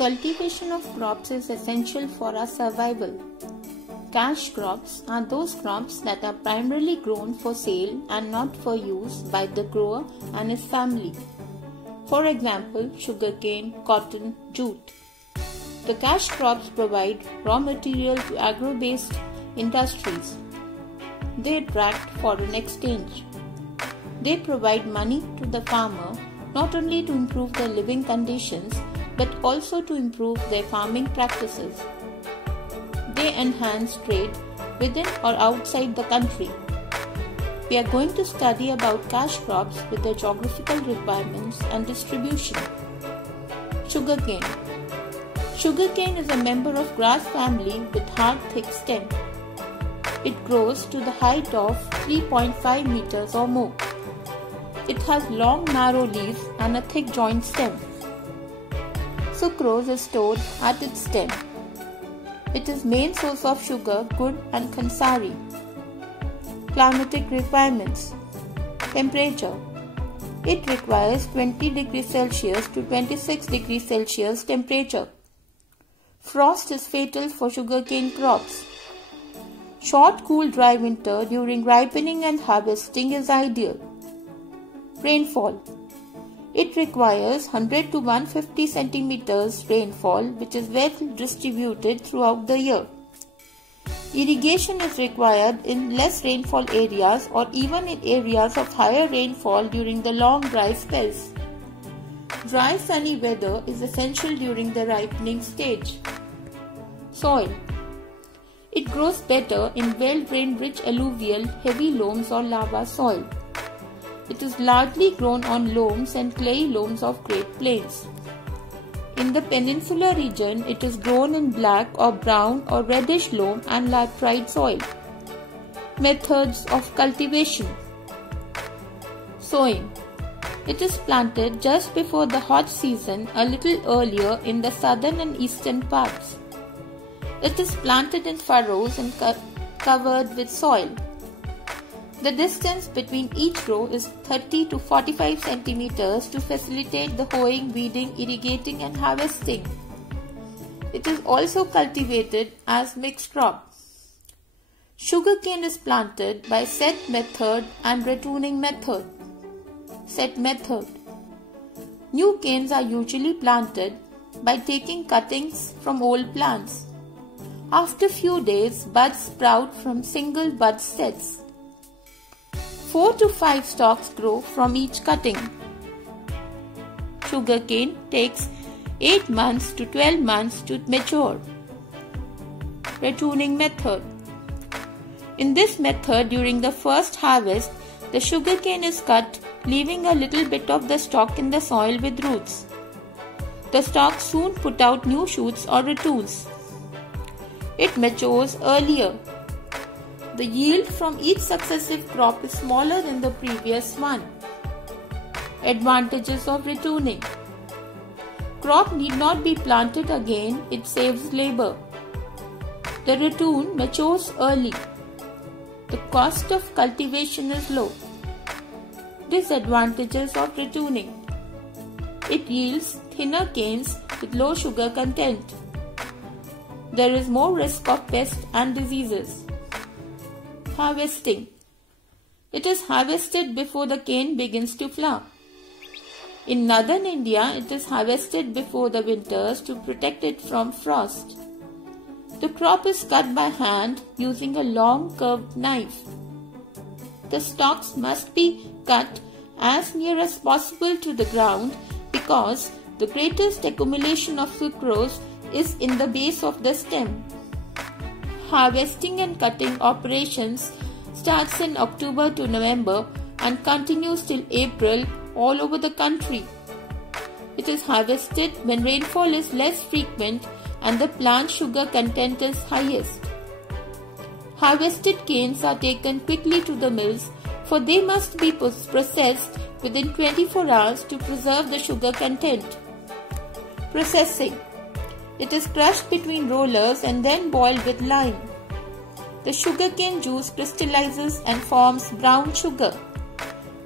Cultivation of crops is essential for our survival. Cash crops are those crops that are primarily grown for sale and not for use by the grower and his family. For example, sugarcane, cotton, jute. The cash crops provide raw material to agro-based industries. They attract foreign exchange. They provide money to the farmer not only to improve their living conditions but also to improve their farming practices. They enhance trade within or outside the country. We are going to study about cash crops with their geographical requirements and distribution. Sugarcane. Sugarcane is a member of grass family with hard thick stem. It grows to the height of 3.5 meters or more. It has long narrow leaves and a thick joint stem. Sucrose is stored at its stem. It is main source of sugar, gur and khansari. Climatic requirements. Temperature. It requires 20 degrees Celsius to 26 degrees Celsius temperature. Frost is fatal for sugarcane crops. Short, cool, dry winter during ripening and harvesting is ideal. Rainfall. It requires 100 to 150 centimeters rainfall, which is well distributed throughout the year. Irrigation is required in less rainfall areas or even in areas of higher rainfall during the long dry spells. Dry sunny weather is essential during the ripening stage. Soil. It grows better in well-drained rich alluvial, heavy loams or lava soil. It is largely grown on loams and clayey loams of Great Plains. In the peninsular region, it is grown in black or brown or reddish loam and laterite soil. Methods of cultivation. Sowing. It is planted just before the hot season, a little earlier in the southern and eastern parts. It is planted in furrows and covered with soil. The distance between each row is 30 to 45 centimeters to facilitate the hoeing, weeding, irrigating and harvesting. It is also cultivated as mixed crop. Sugarcane is planted by set method and retooning method. Set method. New canes are usually planted by taking cuttings from old plants. After few days, buds sprout from single bud sets. 4 to 5 stalks grow from each cutting. Sugarcane takes 8 months to 12 months to mature. Retooning method. In this method, during the first harvest, the sugarcane is cut, leaving a little bit of the stalk in the soil with roots. The stalks soon put out new shoots or retools. It matures earlier. The yield from each successive crop is smaller than the previous one. Advantages of retooning. Crop need not be planted again, it saves labor. The retoon matures early. The cost of cultivation is low. Disadvantages of retooning. It yields thinner canes with low sugar content. There is more risk of pests and diseases. Harvesting. It is harvested before the cane begins to flower. In northern India, it is harvested before the winters to protect it from frost. The crop is cut by hand using a long curved knife. The stalks must be cut as near as possible to the ground because the greatest accumulation of sucrose is in the base of the stem. Harvesting and cutting operations starts in October to November and continues till April all over the country. It is harvested when rainfall is less frequent and the plant sugar content is highest. Harvested canes are taken quickly to the mills for they must be processed within 24 hours to preserve the sugar content. Processing. It is crushed between rollers and then boiled with lime. The sugarcane juice crystallizes and forms brown sugar.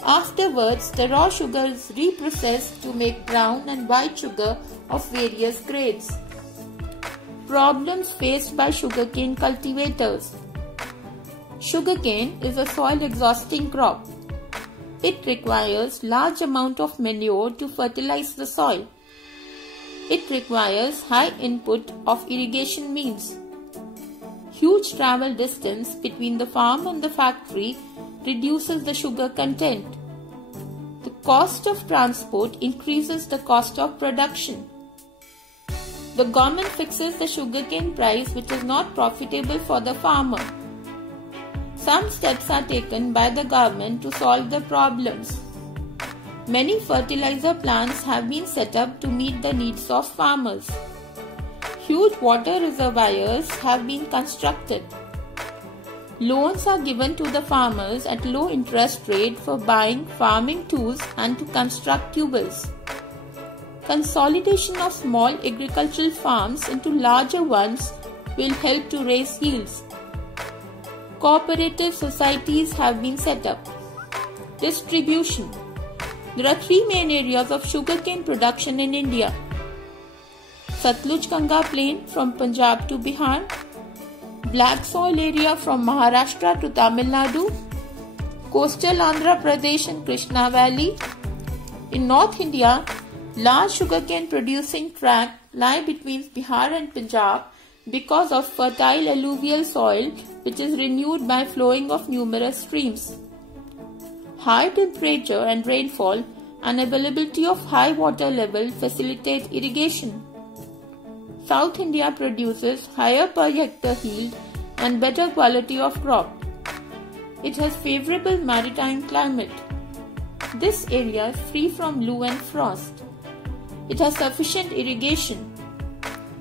Afterwards, the raw sugar is reprocessed to make brown and white sugar of various grades. Problems faced by sugarcane cultivators. Sugarcane is a soil-exhausting crop. It requires large amount of manure to fertilize the soil. It requires high input of irrigation means. Huge travel distance between the farm and the factory reduces the sugar content. The cost of transport increases the cost of production. The government fixes the sugarcane price, which is not profitable for the farmer. Some steps are taken by the government to solve the problems. Many fertilizer plants have been set up to meet the needs of farmers. Huge water reservoirs have been constructed. Loans are given to the farmers at low interest rate for buying farming tools and to construct tubers. Consolidation of small agricultural farms into larger ones will help to raise yields. Cooperative societies have been set up. Distribution. There are three main areas of sugarcane production in India. Satluj Ganga plain from Punjab to Bihar, black soil area from Maharashtra to Tamil Nadu, coastal Andhra Pradesh and Krishna Valley. In North India, large sugarcane producing tracts lie between Bihar and Punjab because of fertile alluvial soil which is renewed by flowing of numerous streams. High temperature and rainfall and availability of high water level facilitate irrigation. South India produces higher per hectare yield and better quality of crop. It has favorable maritime climate. This area is free from dew and frost. It has sufficient irrigation.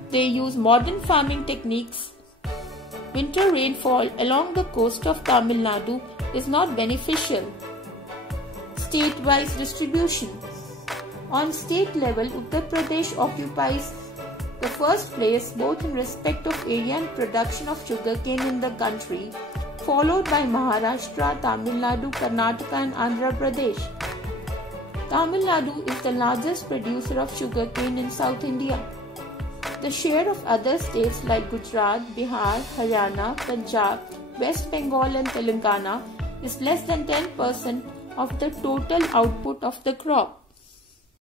They use modern farming techniques. Winter rainfall along the coast of Tamil Nadu is not beneficial. State-wise distribution. On state level, Uttar Pradesh occupies the first place both in respect of area and production of sugarcane in the country, followed by Maharashtra, Tamil Nadu, Karnataka and Andhra Pradesh. Tamil Nadu is the largest producer of sugarcane in South India. The share of other states like Gujarat, Bihar, Haryana, Punjab, West Bengal and Telangana is less than 10% of the total output of the crop.